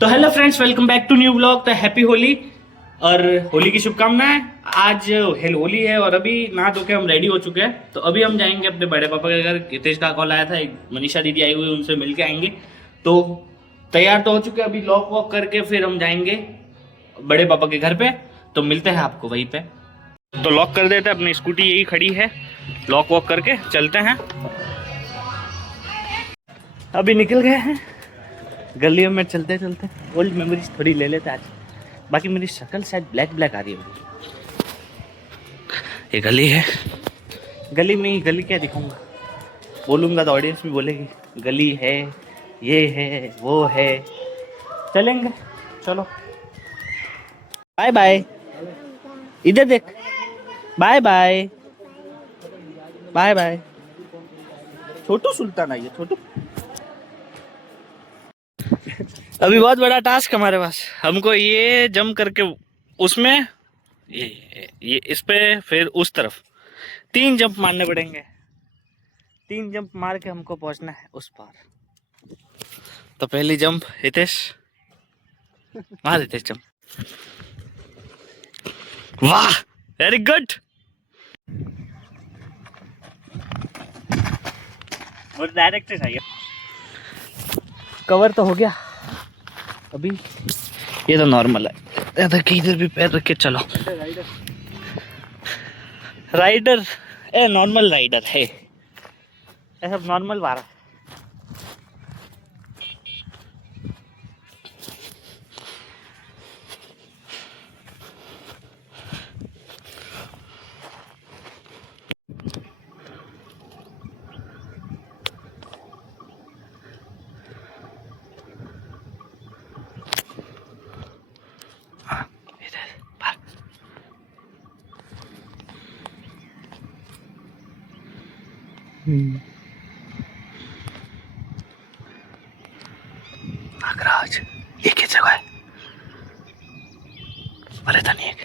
तो hello friends, welcome back to new blog. तो happy Holi और होली की शुभकामनाएं। आज होली है और अभी नहा धो के हम रेडी हो चुके हैं। तो अभी हम जाएंगे अपने बड़े पापा के घर। हितेश का कॉल आया था, एक मनीषा दीदी आई हुई, उनसे मिल के आएंगे। तो तैयार तो हो चुके हैं, अभी लॉक वॉक करके फिर हम जाएंगे बड़े पापा के घर पे। तो मिलते हैं आपको वहीं पे। तो लॉक कर देते हैं, अपनी स्कूटी यही खड़ी है, लॉक वॉक करके चलते हैं। अभी निकल गए हैं गलियों में, चलते चलते ओल्ड मेमोरीज थोड़ी ले लेते आज। बाकी मेरी शक्ल शायद ब्लैक ब्लैक आ रही है। ये गली है, गली में ही गली क्या दिखाऊंगा, बोलूंगा तो ऑडियंस भी बोलेगी गली है, ये है, वो है। चलेंगे, चलो बाय बाय। इधर देख, bye bye bye bye. Chhotu Sultan आई है, छोटू। अभी बहुत बड़ा टास्क हमारे पास, हमको ये जंप करके उसमें ये इस पे फिर उस तरफ 3 जंप मारने पड़ेंगे। 3 जंप मार के हमको पहुंचना है उस पार। तो पहली जंप हितेश मार, हितेश जंप। वाह, वेरी गुड। और डायरेक्ट से चाहिए, कवर तो हो गया। अभी ये तो नॉर्मल है, इधर के इधर भी पैर रख के चलो। राइडर नॉर्मल राइडर है, ऐसा नॉर्मल वाला। नागराज एक ही जगह है, अरे था नहीं, एक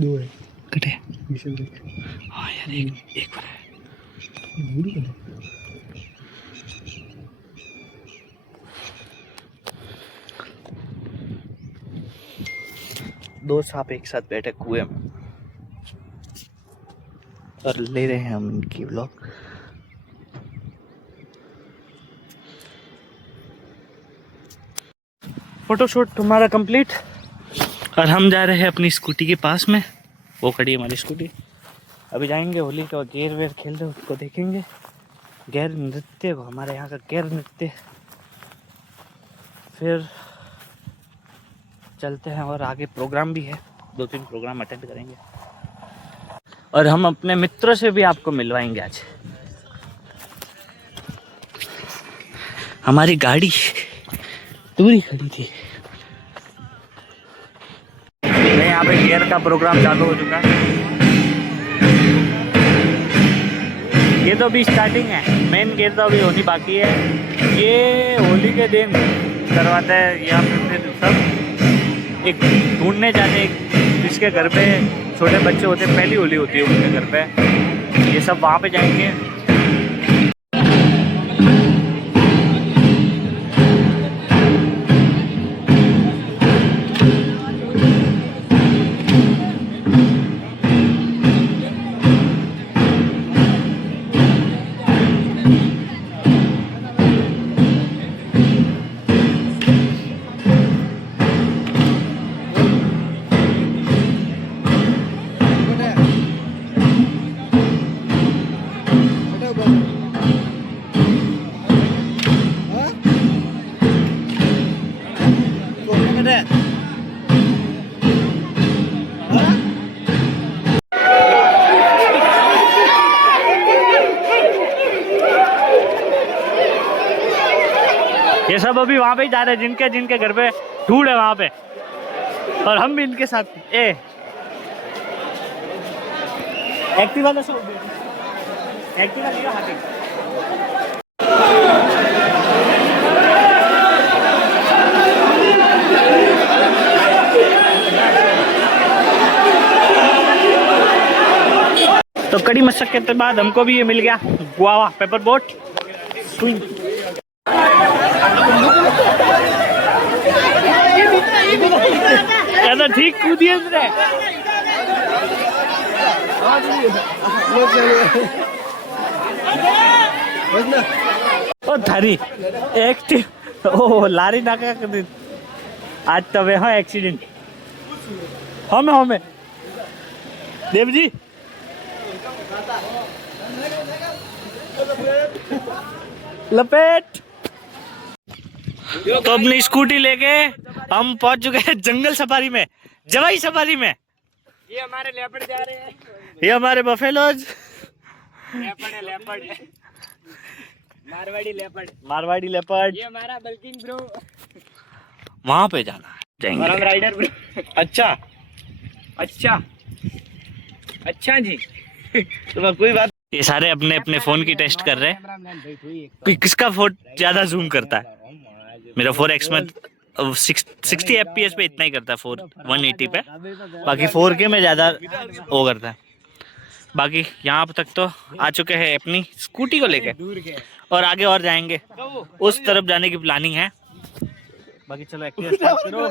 दो है कटे। हाँ यार, एक बार है। दो सांप एक साथ बैठे कुएं में और ले रहे हैं हम इनकी व्लॉग। फोटोशूट हमारा कंप्लीट और हम जा रहे हैं अपनी स्कूटी के पास में। वो खड़ी है हमारी स्कूटी। अभी जाएंगे होली का गेर वेर खेल रहे उसको देखेंगे। गैर नृत्य, हमारे यहाँ का गैर नृत्य। फिर चलते हैं और आगे प्रोग्राम भी है, 2-3 प्रोग्राम अटेंड करेंगे। और हम अपने मित्रों से भी आपको मिलवाएंगे आज। हमारी गाड़ी दूरी खड़ी थी। यहाँ पे गियर का प्रोग्राम चालू हो चुका है। ये तो अभी स्टार्टिंग है, मेन गियर तो अभी होनी बाकी है। ये होली के दिन करवाते हैं यहाँ पे। फिर सब एक ढूंढने जाते, जिसके घर पे छोटे बच्चे होते, पहली होली होती है उनके घर पे, ये सब वहाँ पे जाएंगे। ये सब अभी वहाँ पे ही जा रहे हैं, जिनके जिनके घर पे ढूंढ है वहाँ पे, और हम भी इनके साथ। एक्टिवा का शो, एक्टिवा लिया हाथी। तो कड़ी मशक्कत के बाद हमको भी ये मिल गया गुआवा पेपर बोट स्विंग। तो ठीक कूदिए रे। ओ थारी एक्टिव ओ लारी नाका कर दी आज तबे हाँ एक्सीडेंट हमें देव जी लपेट। तो अपनी स्कूटी लेके हम पहुंच चुके हैं जंगल सफारी में, जवाई सफारी में। ये हमारे लेपर्ड जा रहे हैं, ये हमारे बफेलोज लेपर्ड मारवाड़ी लेपर्ड। ये हमारा बल्किन ब्रो, वहां पे जाना है, जाएंगे। परम राइडर ब्रो। अच्छा जी। तो कोई बात। ये सारे अपने अपने फोन की टेस्ट कर रहे हैं कि किसका फोन ज्यादा जूम करता है। मेरा 4x में 60 FPS पे इतना ही करता है, 180 पे। बाकी 4K में ज्यादा वो करता है। बाकी यहाँ तक तो आ चुके हैं अपनी स्कूटी को लेके, और आगे और जाएंगे, उस तरफ जाने की प्लानिंग है। बाकी चलो एक्टिव स्टार्ट करो।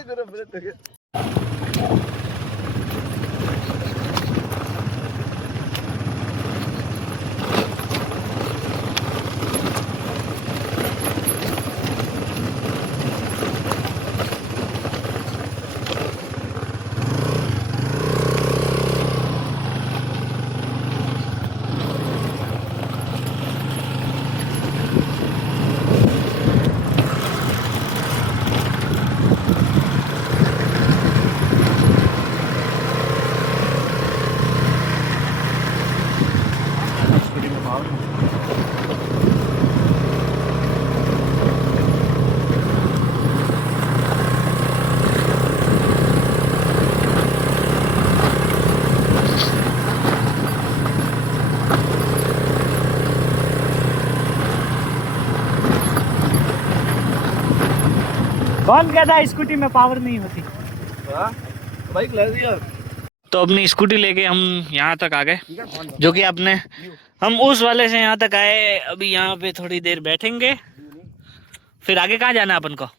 कौन कहता है स्कूटी में पावर नहीं होती? बाइक ले दिया। तो अपनी स्कूटी लेके हम यहाँ तक आ गए, जो कि आपने हम उस वाले से यहाँ तक आए। अभी यहाँ पे थोड़ी देर बैठेंगे, फिर आगे कहाँ जाना है अपन को?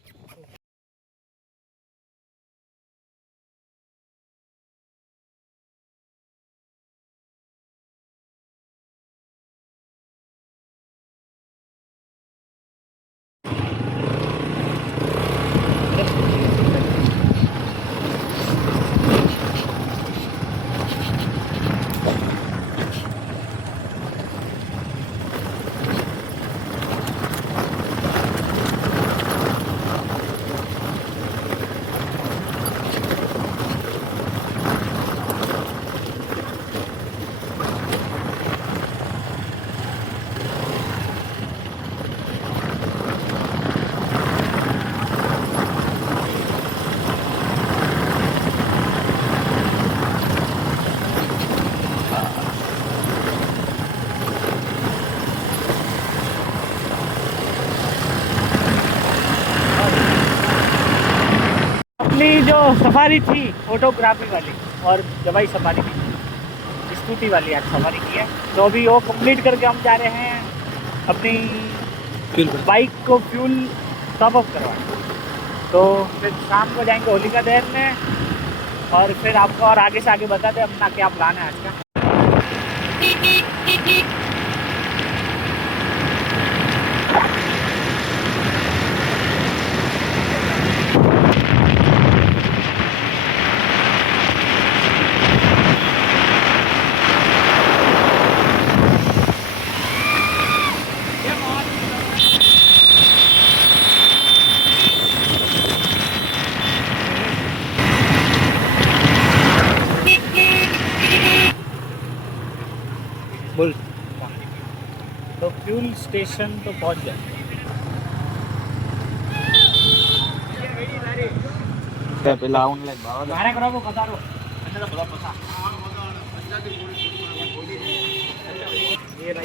अपनी जो सफारी थी फोटोग्राफी वाली और जवाई सफारी की स्कूटी वाली आज सफारी की है, तो अभी वो कंप्लीट करके हम जा रहे हैं अपनी बाइक को फ्यूल टॉप अप करवाने। तो फिर शाम को जाएंगे होलिका दहन में, और फिर आपको और आगे से आगे बताते हैं अपना क्या प्लान है आज का। बोल। तो फ्यूल स्टेशन तो पहुंच गए।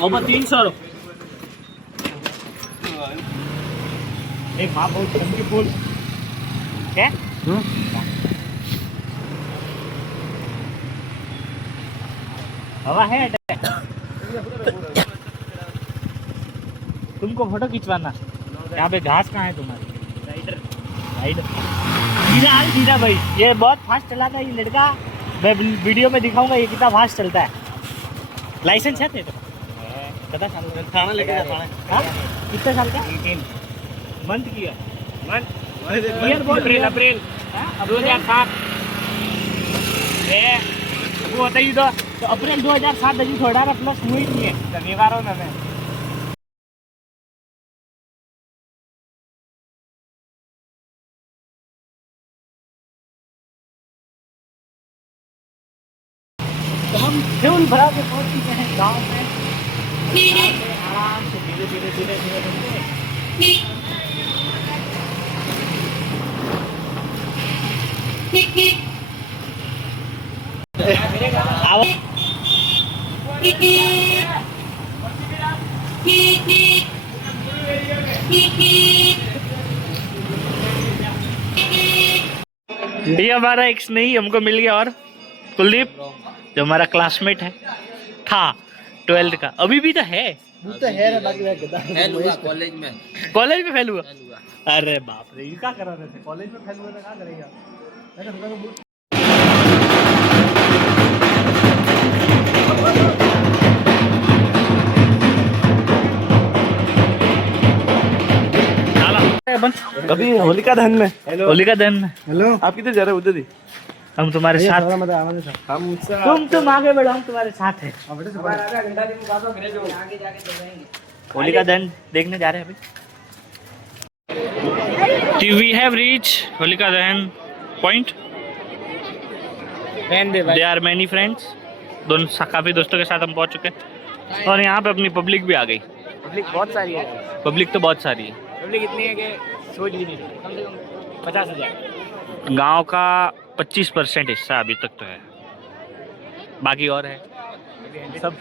अब 300 एक माँ बहुत ठंडी फूल क्या हवा है। तुमको फोटो खिंचवाना, यहाँ पे घास कहाँ है तुम्हारी? राइडर सीधा भाई, ये बहुत फास्ट चलाता है ये लड़का। मैं वीडियो में दिखाऊंगा ये कितना फास्ट चलता है। लाइसेंस है तेरे को? कितना साल का? थाना लेके जा थाना। कितने साल का? 18 मंथ किया अप्रैल 2007 वो होता ही तो अप्रैल 2007 बजी थोड़ा प्लस हुई नहीं है शनिवार हो ना मैं तो हम फ्यूल भरा के पहुंच चुके हैं गाँव में। आराम से धीरे धीरे धीरे धीरे आओ। ये हमारा एक स्नेही हमको मिल गया, और कुलदीप जो हमारा क्लासमेट है था 12th का, अभी भी तो है कॉलेज में फेल हुआ। अरे बाप रे, ये क्या करा रहे थे कॉलेज में फेल हुआ था, क्या करेगा। अभी होलिका दहन में। होलिका दहन में हेलो, आप किधर जा रहे हो? उधर ही हम तुम्हारे साथ। हम तुम आगे बढ़ो, हम तुम्हारे साथ हैं। होलिका दहन देखने जा रहे हैं अभी। We have reach Holika Dahan point. They are many friends. काफी दोस्तों के साथ हम पहुंच चुके हैं, और यहाँ पे अपनी पब्लिक भी आ गई। पब्लिक बहुत सारी है। पब्लिक तो बहुत सारी है। पब्लिक इतनी है कि सोच भी नहीं सकते। कम से कम 50,000। गांव का 25% हिस्सा अभी तक तो है, बाकी और है सब,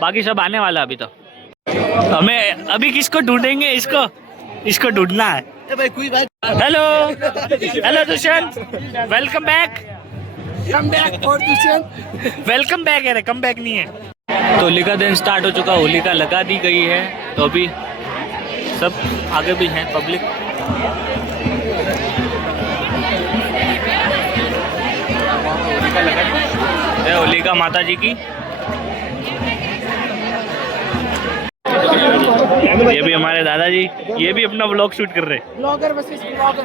बाकी सब आने वाला अभी तो। हमें अभी किसको ढूंढेंगे? इसको ढूंढना है। Hello hello Dushyant, welcome back. Welcome back है, कम बैक नहीं है। तो होलिका दहन स्टार्ट हो चुका, होलिका लगा दी गई है, तो अभी सब आगे भी हैं पब्लिक। होलिका लगा दी, जय होलिका माता जी की। ये भी हमारे दादाजी, ये भी अपना व्लॉग शूट कर रहे हैं। ब्लॉगर वर्सेस ब्लॉगर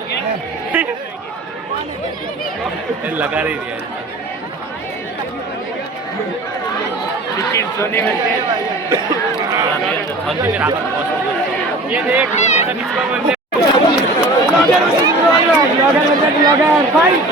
लगा रही है सोने में ये देख ब्लॉगर फाइट।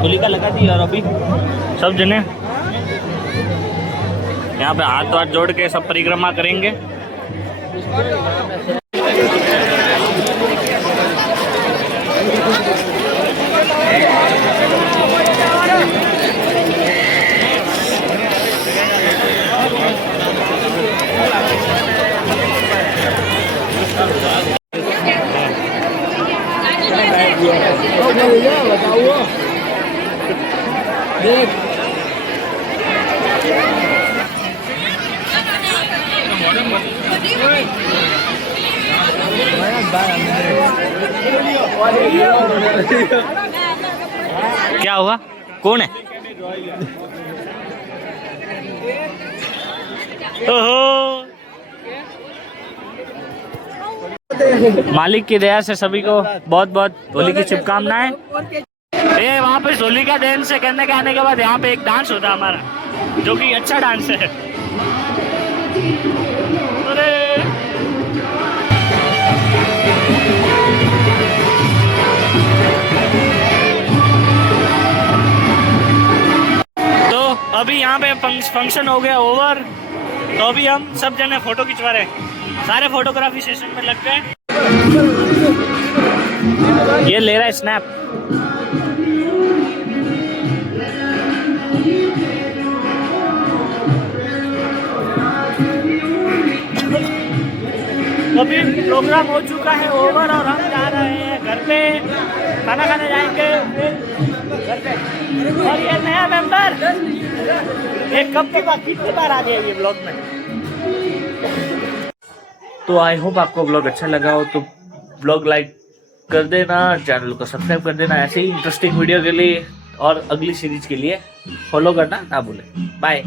होलिका लगा दी, और अभी सब जने यहाँ पे हाथ जोड़ के सब परिक्रमा करेंगे। क्या हुआ? कौन है? ओहो, मालिक की दया से सभी को बहुत बहुत होली की शुभकामनाएं। ये वहाँ पे होलिका दहन से करने के आने के बाद यहाँ पे एक डांस होता है हमारा, जो कि अच्छा डांस है। अरे तो अभी यहाँ पे फंक्शन हो गया ओवर, तो अभी हम सब जने फोटो खिंचवा रहे हैं। सारे फोटोग्राफी सेशन में लग गए। ये ले रहा है स्नैप। अभी प्रोग्राम हो चुका है ओवर और हम जा रहे हैं घर पे, खाना खाने जाएंगे फिर घर पे। और ये नया मेंबर ये कब की बात कितनी बार आ गया ये ब्लॉग में। तो आई होप आपको ब्लॉग अच्छा लगा हो तो ब्लॉग लाइक कर देना, चैनल को सब्सक्राइब कर देना ऐसे ही इंटरेस्टिंग वीडियो के लिए, और अगली सीरीज के लिए फॉलो करना ना भूलें। बाय।